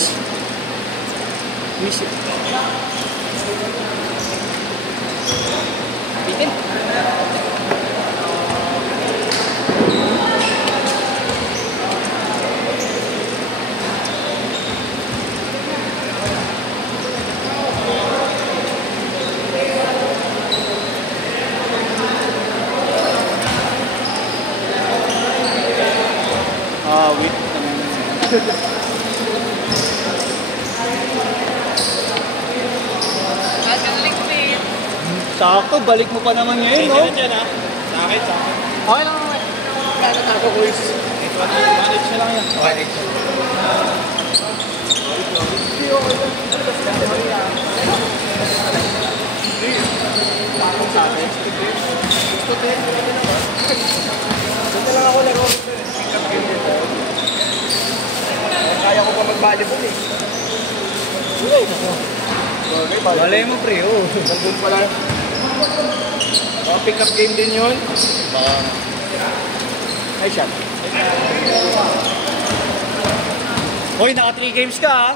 Bilis. Bilis. Bitin. Wait. Sakto, balik mo pa naman ngayon, no? Dyan, ha? Sakit. Okay lang naman. Kaya natago ko is. Manage na lang yan. Okay. Sa akin. Dito lang ako laro. Kaya ko pa mag-volleyball eh. Uy, nako. Malay mo, pre, oh. Nandun pala. Pick up game din yun. Ay, shot. Hoy, naka 3 games ka, ha?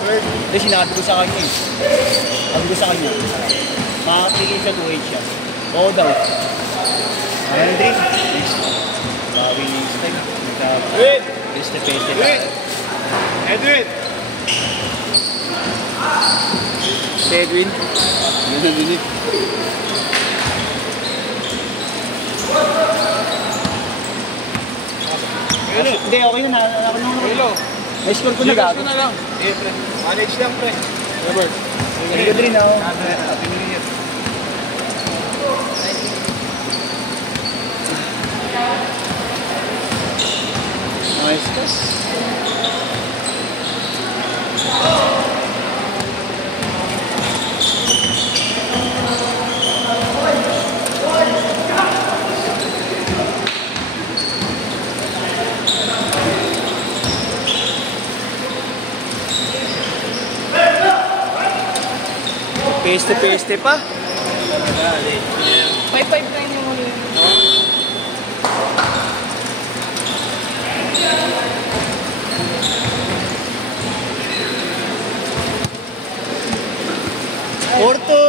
Hindi, sinabi ko sa kanya eh. Sabi ko sa kanya. Naka 3 games sa 2H siya. Oo daw. Ayun din. Bawi next time. Wait! Peste-peste. Wait! Edwin! Edwin. Yun na din eh. Hindi, okay na. Hello. May score ko na gago. na lang. Eh, pre. Manage lang, pre. Robert. Thank you din, oh. Happy New Year. Nice pass. Peste-peste pa. 5-5 na yung huli. Porto.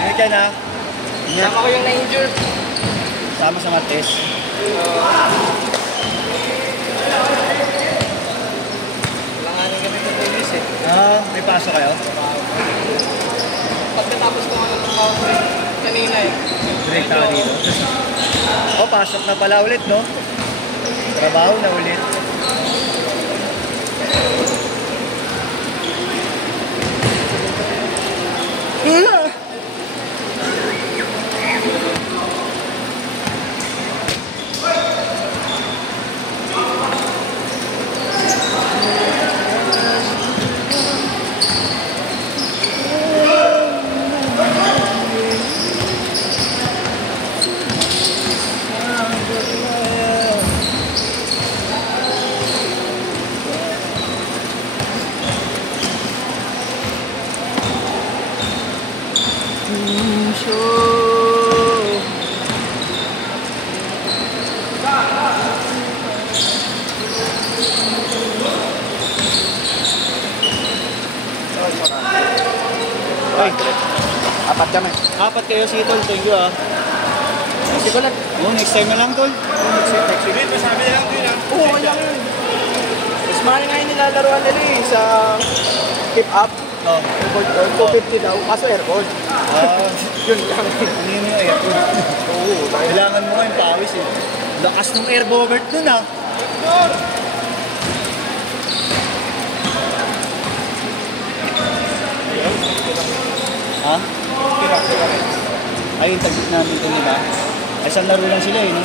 Ngayon ka na. Sama ko yung na-injure. Sama sa Mates. Langanin kami sa tennis eh. May pasok kayo? Pagkatapos ko ng trabaho kanina eh. Direct tayo dito. Pasok na pala ulit, no? Trabaho na ulit. Ay, Apat kami. apat kayo si Tol. Thank you, ah. Sige ko lang. Next time na lang, Tol. Sige, masabi na lang din, ha? Oo, wala yun. Mas mahal nga yung nilalaroan nila eh sa keep up. Oh. Airborne 250 daw, kaso airborne. Yun lang. Ano yun yung airborne? Oo, Kailangan mo yung pawis eh. Lakas ng air bovert dun, ah. Ha? Ay, yung tagit namin ito nila. Ay, isang laro lang sila eh, no?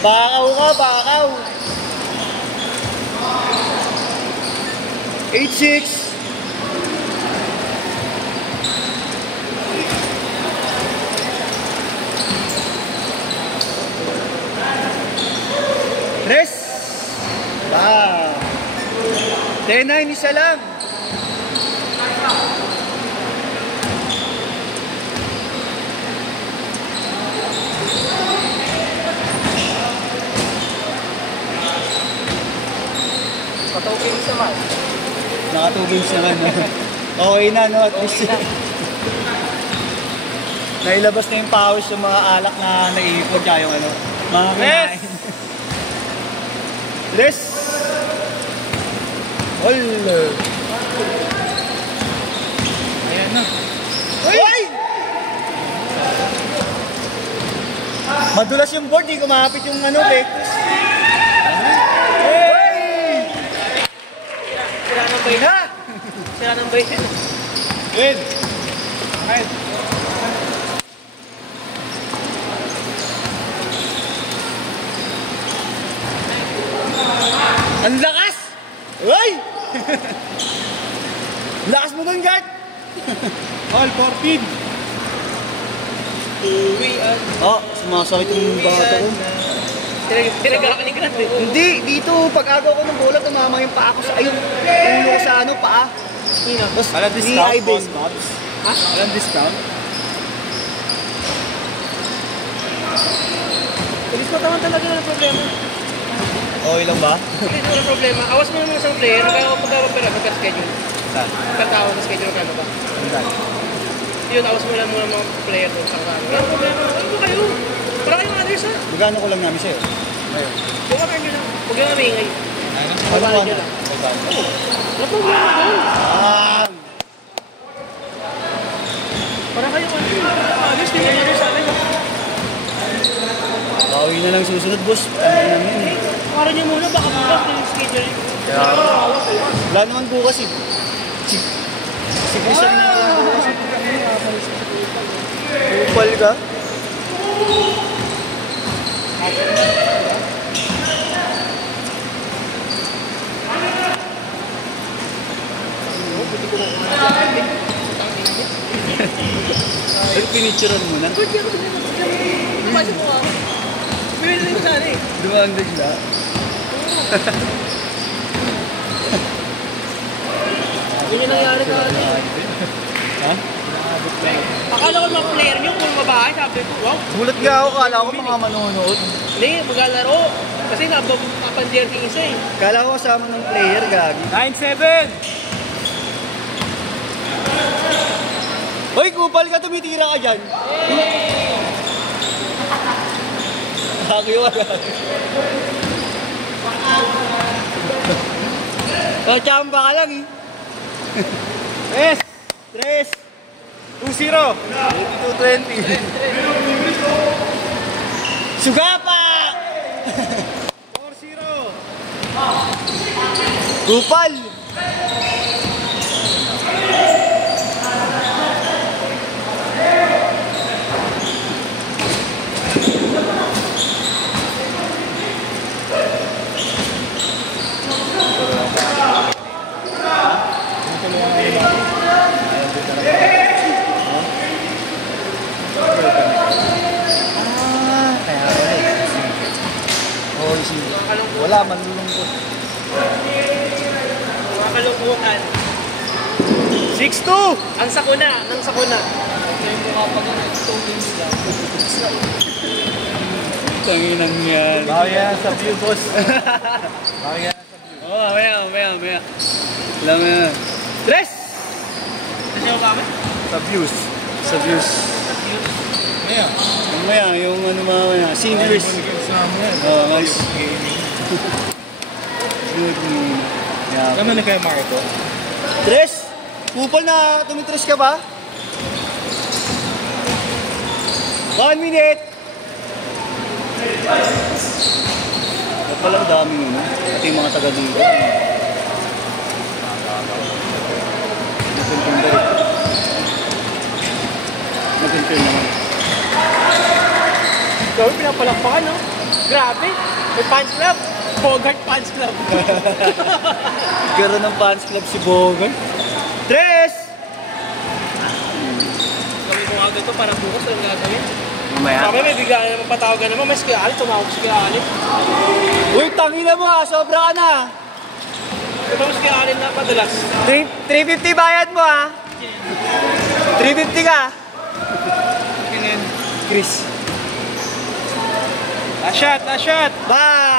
Bakaw ka, bakaw! 8-6! 9, isa lang. Patawagin sa man. Naka 2 games naman. No? Okay na, no? At least. Nailabas na yung powers ng mga alak na naiipod kaya yung ano. Mga kinain. Les! Wala. Ayan na. Uy! Madulas yung board, di kumapit yung ano, Vectus. Sira ng bay na. Sira ng bay na. Win! Right. Ang lakas! Uy! Lakas mo dun, Gart! All 14. Uwian. Oh, sumasakit yung bata ko. Tinagala ka ni Grant eh. Hindi, dito, pag agaw ko ng bola, tumama yung paa ko sa, ayun, yung sa ano, paa. Sino? Tapos, Walang ni discount, Ivan. boss, Bobs. Ha? Walang discount. Bilis mo naman talaga ng problema. Okay lang ba? Hindi walang problema. Awas mo naman sa player. Pagkakapera, pagka-schedule. Saan? Pagkatawag sa schedule ka ba? Saan? Yun, awas mo lang muna mga player doon. Walang problema. Ano ba kayo? Para kayong others ha? Magano ko lang namin sa'yo. Ayun. Huwag ka nyo lang. Huwag yung amingay. Ayun. Pagkakapera nyo lang. Wala problema doon. Ah! Para kayong others. Di mo others sana yun. Bawi na lang susunod, boss. Ano namin eh. Para nyo muna. Baka bukas yung schedule. Wala naman bukas eh. Si Christian na bukas eh. Upal ka? Pero pinicturean mo na. Napasok mo ako. Bibili ko sana eh. Dumandag na. Yun yung nangyari ka. Ha? Akala ko mga player nyo kung babae, sabi ko, wow. Gulat nga ako, kala ko mga manonood. Hindi, maglalaro. Kasi napandiyan yung isa eh. Kala ko kasama ng player, gagi. 9-7! Hoy, kupal ka, tumitira ka dyan. Gagi wala. Kachamba ka lang eh. Yes! 3, 2-0! 22-20. Sugapa! 4-0! Kupal! Kaya wala eh. Oo, wala, manlulungkot. Mga kalungkutan. 6-2! Ang sakuna, ang sakuna. Tanginang yan. Bawi yan sa view, boss. Bawi yan sa view. Oo, mamaya. Alam mo yan. 3! Kasi yung kami? Sa views. Ngayon. Mamaya, yung ano mamaya, seniors. Oo, guys. Good muna. Yeah. Kami na kayo, Marco. 3! Kupal na, tumitros ka ba? 1 minute! Ba't palang daming ano? Ito yung mga taga dito. Mag-confirm naman. Gawin, pinapalakpakan, no? Grabe. May fans club. Bogart fans club. Karoon ng fans club si Bogart. 3! Gawin ko nga ganito para bukas ang gagawin. Mamaya. Sabi may bigla na naman patawagan naman. Mas kaya alit, tumawag si kaya alit. Uy, tangina mo ha, sobra ka na. Tapos kaya alin na padalas. 350 bayad mo ha. 350 ka. Ganyan. Chris. Last shot, last shot. Bye!